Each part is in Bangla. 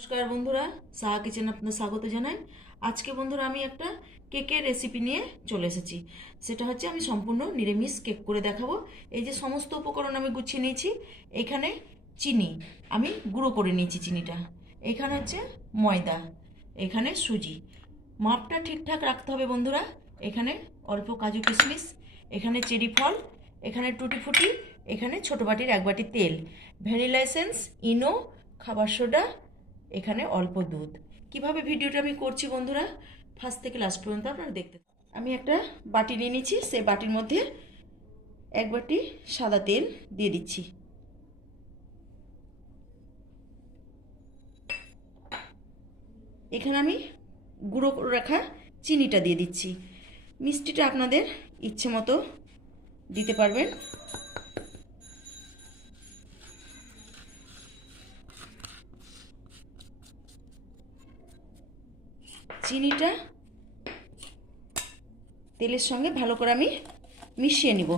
নমস্কার বন্ধুরা, সাহা কিচেন আপনাদের স্বাগত জানাই। আজকে বন্ধুরা আমি একটা কেকের রেসিপি নিয়ে চলে এসেছি। সেটা হচ্ছে আমি সম্পূর্ণ নিরামিষ কেক করে দেখাবো। এই যে সমস্ত উপকরণ আমি গুছিয়ে নিয়েছি, এখানে চিনি, আমি গুঁড়ো করে নিয়েছি চিনিটা। এখানে হচ্ছে ময়দা, এখানে সুজি। মাপটা ঠিকঠাক রাখতে হবে বন্ধুরা। এখানে অল্প কাজু কিশমিশ, এখানে চেরি ফল, এখানে টুটি ফুটি, এখানে ছোটো বাটির এক বাটি তেল। ভ্যানিলা এসেন্স, ইনো, খাবার সোডা এখানে অল্প দুধ। কীভাবে ভিডিওটা আমি করছি বন্ধুরা? ফার্স্ট থেকে লাস্ট পর্যন্ত আপনারা দেখতে আমি একটা বাটি নিয়ে নিচ্ছি, সেই বাটির মধ্যে এক বাটি সাদা তেল দিয়ে দিচ্ছি। এখানে আমি গুঁড়ো করে রাখা চিনিটা দিয়ে দিচ্ছি। মিষ্টিটা আপনাদের ইচ্ছে মতো দিতে পারবেন। চিনিটা তেলের সঙ্গে ভালো করে আমি মিশিয়ে নিব।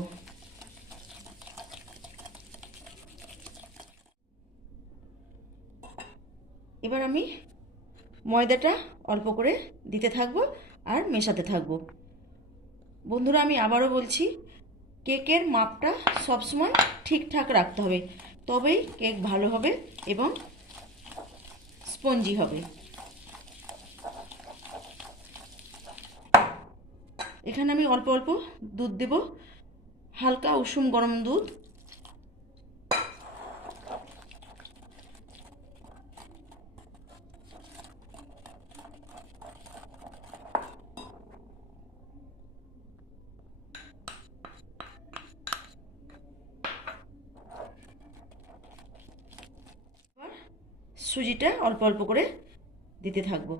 এবার আমি ময়দাটা অল্প করে দিতে থাকব আর মেশাতে থাকব। বন্ধুরা, আমি আবারও বলছি, কেকের মাপটা সবসময় ঠিকঠাক রাখতে হবে, তবেই কেক ভালো হবে এবং স্পঞ্জি হবে। এখানে আমি অল্প অল্প দুধ দেব। হালকা উষুম গরম দুধ। সুজিটা অল্প অল্প করে দিতে থাকব।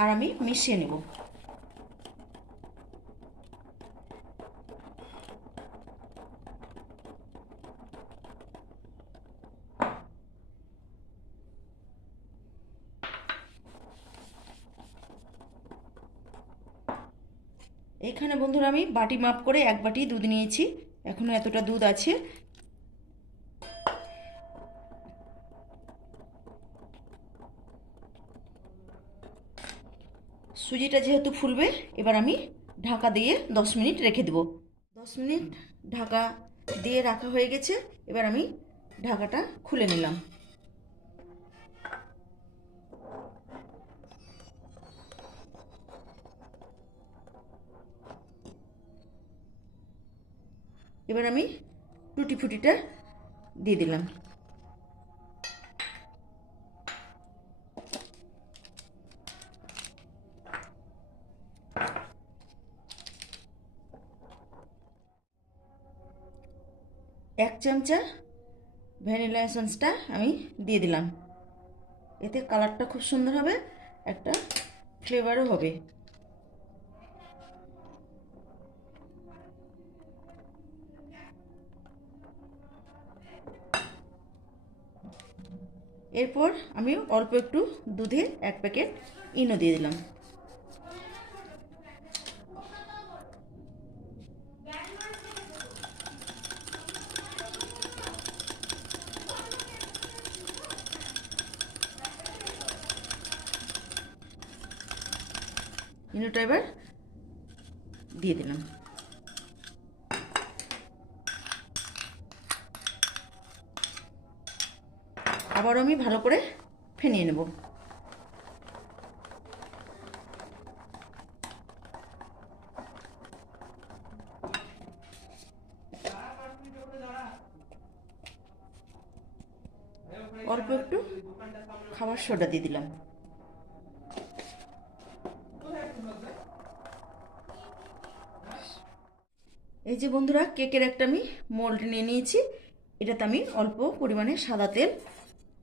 আর আমি মিশিয়ে নেব। এখানে বন্ধুরা আমি বাটি মাপ করে এক বাটি দুধ নিয়েছি। এখনও এতটা দুধ আছে। সুজিটা যেহেতু ফুলবে, এবার আমি ঢাকা দিয়ে দশ মিনিট রেখে দেবো। দশ মিনিট ঢাকা দিয়ে রাখা হয়ে গেছে। এবার আমি ঢাকাটা খুলে নিলাম। এবার আমি টুটি ফুটিটা দিয়ে দিলাম। এক চামচা ভ্যানিলা এসেন্সটা আমি দিয়ে দিলাম। এতে কালারটা খুব সুন্দর হবে, একটা ফ্লেভারও হবে। এরপর আমি অল্প একটু দুধে এক প্যাকেট ইনো দিয়ে দিলাম। ইনোটা এবার দিয়ে দিলাম। আবারও আমি ভালো করে ফেনিয়ে নেব। অল্প একটু খাবার সোডা দিয়ে দিলাম। এই যে বন্ধুরা, কেকের একটা আমি মোল্ড নিয়ে নিয়েছি। এটাতে আমি অল্প পরিমাণে সাদা তেল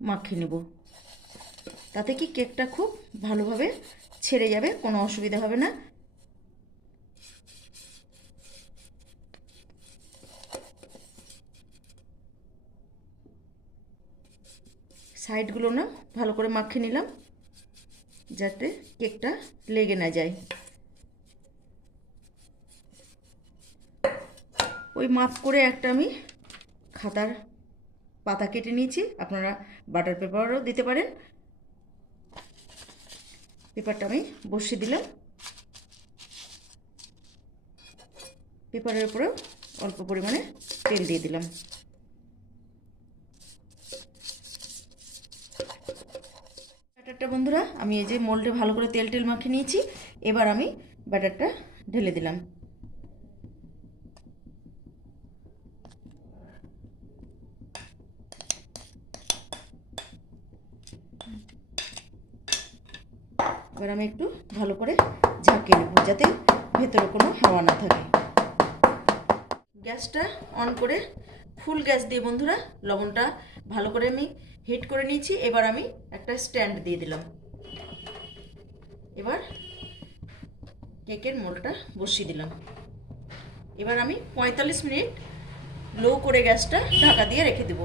মাখিয়ে নেব। তাতে কি কেকটা খুব ভালোভাবে ছেড়ে যাবে, কোনো অসুবিধা হবে না। সাইডগুলো না ভালো করে মাখিয়ে নিলাম, যাতে কেকটা লেগে না যায়। ওই মাপ করে একটা আমি খাতার পাতা কেটে নিয়েছি। আপনারা বাটার পেপারও দিতে পারেন। পেপারটা আমি বসিয়ে দিলাম। পেপারের উপরেও অল্প পরিমাণে তেল দিয়ে দিলাম। ব্যাটারটা বন্ধুরা, আমি এই যে মোল্ডে ভালো করে তেল টেল মাখিয়ে নিয়েছি। এবার আমি ব্যাটারটা ঢেলে দিলাম। এবার আমি একটু ভালো করে ঝাঁকিয়ে নেব, যাতে ভেতরে কোনো হাওয়া না থাকে। গ্যাসটা অন করে, ফুল গ্যাস দিয়ে বন্ধুরা, লবণটা ভালো করে আমি হিট করে নিয়েছি। এবার আমি একটা স্ট্যান্ড দিয়ে দিলাম। এবার কেকের মোলটা বসিয়ে দিলাম। এবার আমি পঁয়তাল্লিশ মিনিট লো করে গ্যাসটা ঢাকা দিয়ে রেখে দেব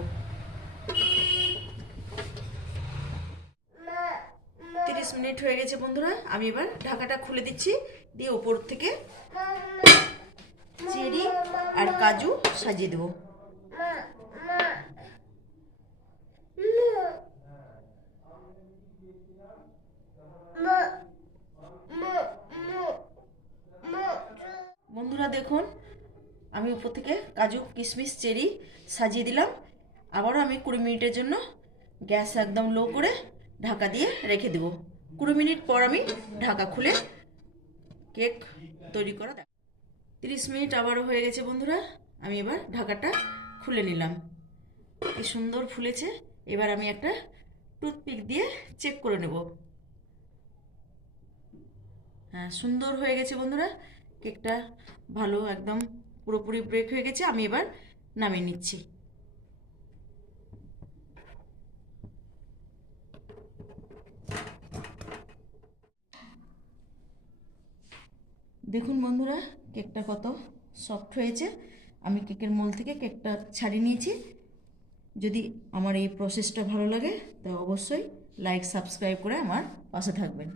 তিরিশ মিনিট হয়ে গেছে বন্ধুরা। আমি এবার ঢাকাটা খুলে দিচ্ছি। দিয়ে ওপর থেকে চেরি আর কাজু সাজিয়ে দেবো। বন্ধুরা দেখুন, আমি উপর থেকে কাজু, কিশমিশ চেরি সাজিয়ে দিলাম। আবারও আমি কুড়ি মিনিটের জন্য গ্যাস একদম লো করে ঢাকা দিয়ে রেখে দেব। কুড়ি মিনিট পর আমি ঢাকা খুলে কেক তৈরি করা দেখ তিরিশ মিনিট আবারও হয়ে গেছে বন্ধুরা। আমি এবার ঢাকাটা খুলে নিলাম। কি সুন্দর ফুলেছে। এবার আমি একটা টুথপিক দিয়ে চেক করে নেব। হ্যাঁ সুন্দর হয়ে গেছে বন্ধুরা। কেকটা ভালো, একদম পুরোপুরি ব্রেক হয়ে গেছে। আমি এবার নামিয়ে নিচ্ছি। দেখুন বন্ধুরা, কেকটা কত সফট হয়েছে। আমি কেকের মোল থেকে কেকটা ছাড়িয়ে নিয়েছি। যদি আমার এই প্রসেসটা ভালো লাগে, তো অবশ্যই লাইক সাবস্ক্রাইব করে আমার পাশে থাকবেন।